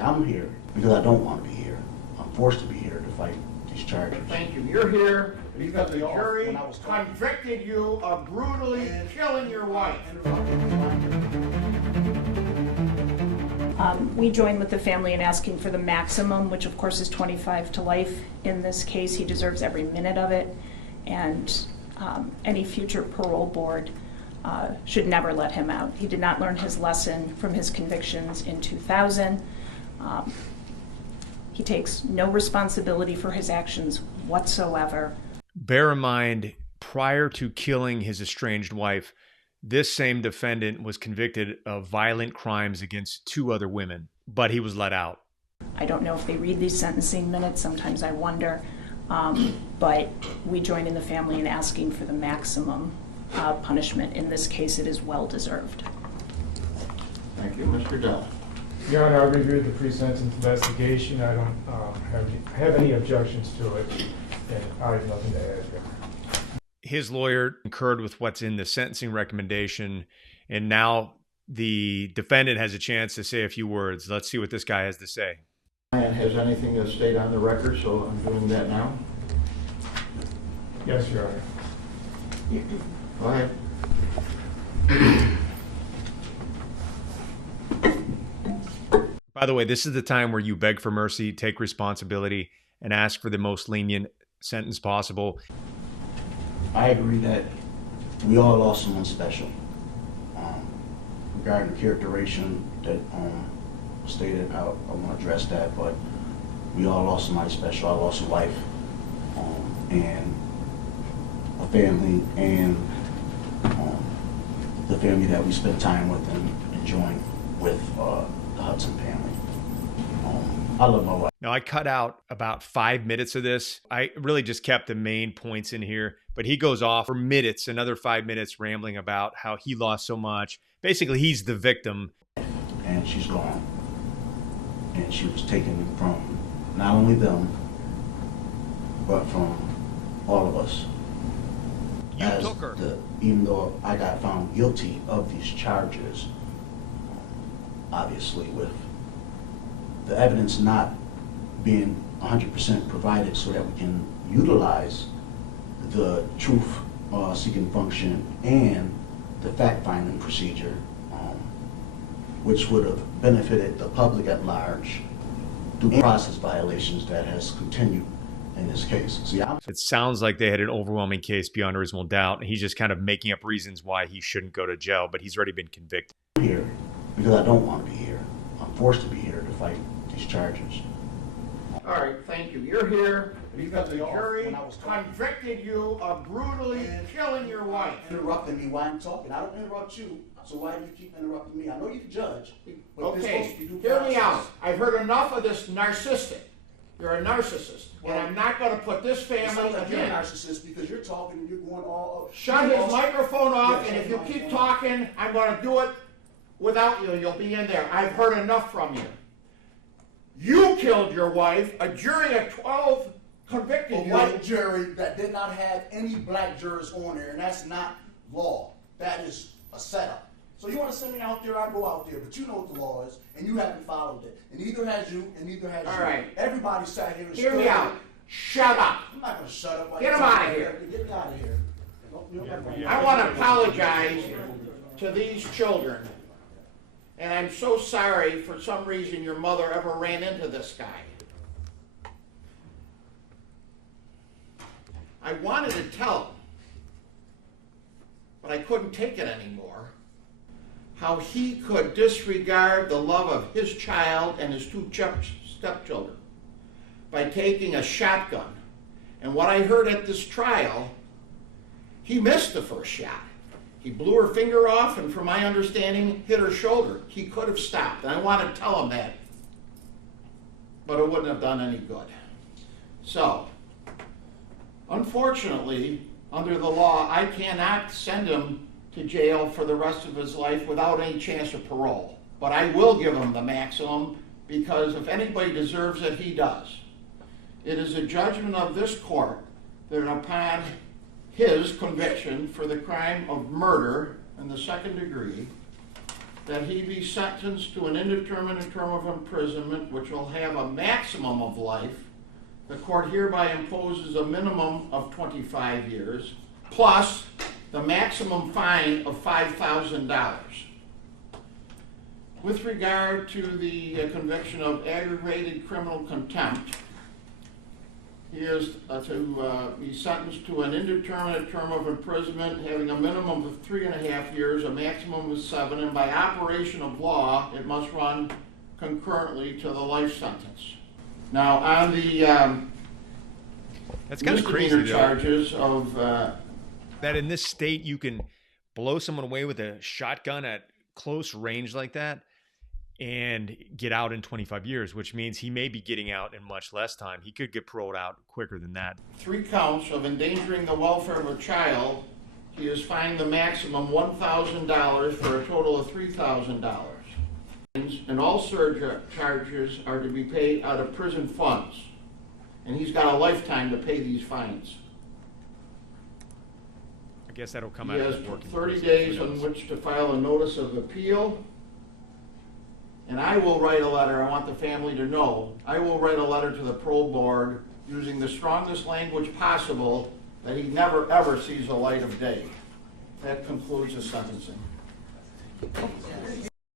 I'm here because I don't want to be here. I'm forced to be here to fight these charges. Thank you. You're here because the jury convicted you of brutally killing your wife. We join with the family in asking for the maximum, which of course is 25 to life. In this case, he deserves every minute of it, and any future parole board should never let him out. He did not learn his lesson from his convictions in 2000. He takes no responsibility for his actions whatsoever. Bear in mind, prior to killing his estranged wife, this same defendant was convicted of violent crimes against 2 other women, but he was let out. I don't know if they read these sentencing minutes. Sometimes I wonder. But we join in the family in asking for the maximum punishment. In this case, it is well deserved. Thank you. Mr. Dell. Your Honor, I reviewed the pre-sentence investigation. I don't have any objections to it, and I have nothing to add here. His lawyer concurred with what's in the sentencing recommendation, and now the defendant has a chance to say a few words. Let's see what this guy has to say. And has anything to state on the record, so I'm doing that now. Yes, Your Honor. Go ahead. By the way, this is the time where you beg for mercy, take responsibility, and ask for the most lenient sentence possible. I agree that we all lost someone special. Regarding the characterization that stated, I want to address that, but we all lost somebody special. I lost a wife and a family, and the family that we spent time with and enjoying with the Hudson family. I love my wife. Now, I cut out about 5 minutes of this. I really just kept the main points in here, but he goes off for minutes, another 5 minutes rambling about how he lost so much. Basically, he's the victim. And she's gone. And she was taken from not only them, but from all of us. You took her. Even though I got found guilty of these charges, obviously with the evidence not being 100% provided so that we can utilize the truth-seeking function and the fact-finding procedure, which would have benefited the public at large, due process violations that has continued in this case. See, it sounds like they had an overwhelming case beyond a reasonable doubt, and he's just kind of making up reasons why he shouldn't go to jail, but he's already been convicted. I'm here because I don't want to be here. I'm forced to be here to fight these charges. All right, thank you. You're here because the jury convicted you of brutally killing your wife. Interrupting me while I'm talking. I don't interrupt you, so why do you keep interrupting me? I know you can judge, but okay, hear me out. I've heard enough of this narcissistic. You're a narcissist, and I'm not going to put this family like again. You're a narcissist because you're talking and you're going all. Shut his microphone off, and if you keep talking, I'm going to do it without you. You'll be in there. I've heard enough from you. You killed your wife. A jury of 12 convicted you. A white jury that did not have any black jurors on there, and that's not law. That is a setup. So you want to send me out there, I go out there, but you know what the law is, and you haven't followed it. And neither has you, and neither has you. All right. Everybody sat here and hear me out. Shut up. I'm not going to shut up. Get him out of here. Get me out of here. I want to apologize to these children. And I'm so sorry for some reason your mother ever ran into this guy. I wanted to tell him, but I couldn't take it anymore, how he could disregard the love of his child and his 2 stepchildren by taking a shotgun. And what I heard at this trial, he missed the first shot. He blew her finger off, and from my understanding, hit her shoulder. He could have stopped, and I want to tell him that, but it wouldn't have done any good. So, unfortunately, under the law, I cannot send him to jail for the rest of his life without any chance of parole. But I will give him the maximum, because if anybody deserves it, he does. It is a judgment of this court that upon his conviction for the crime of murder in the 2nd degree, that he be sentenced to an indeterminate term of imprisonment, which will have a maximum of life. The court hereby imposes a minimum of 25 years, plus the maximum fine of $5,000. With regard to the conviction of aggravated criminal contempt, he is to be sentenced to an indeterminate term of imprisonment having a minimum of 3.5 years, a maximum of 7, and by operation of law, it must run concurrently to the life sentence. Now, on the That's kind of crazy, misdemeanor though, charges of that in this state you can blow someone away with a shotgun at close range like that and get out in 25 years, which means he may be getting out in much less time. He could get paroled out quicker than that. 3 counts of endangering the welfare of a child, he is fined the maximum $1,000 for a total of $3,000. And all charges are to be paid out of prison funds. And he's got a lifetime to pay these fines. I guess that'll come He out has of his working 30 prison. days Who on knows? which to file a notice of appeal. And I will write a letter, I want the family to know, I will write a letter to the parole board using the strongest language possible that he never ever sees the light of day. That concludes the sentencing.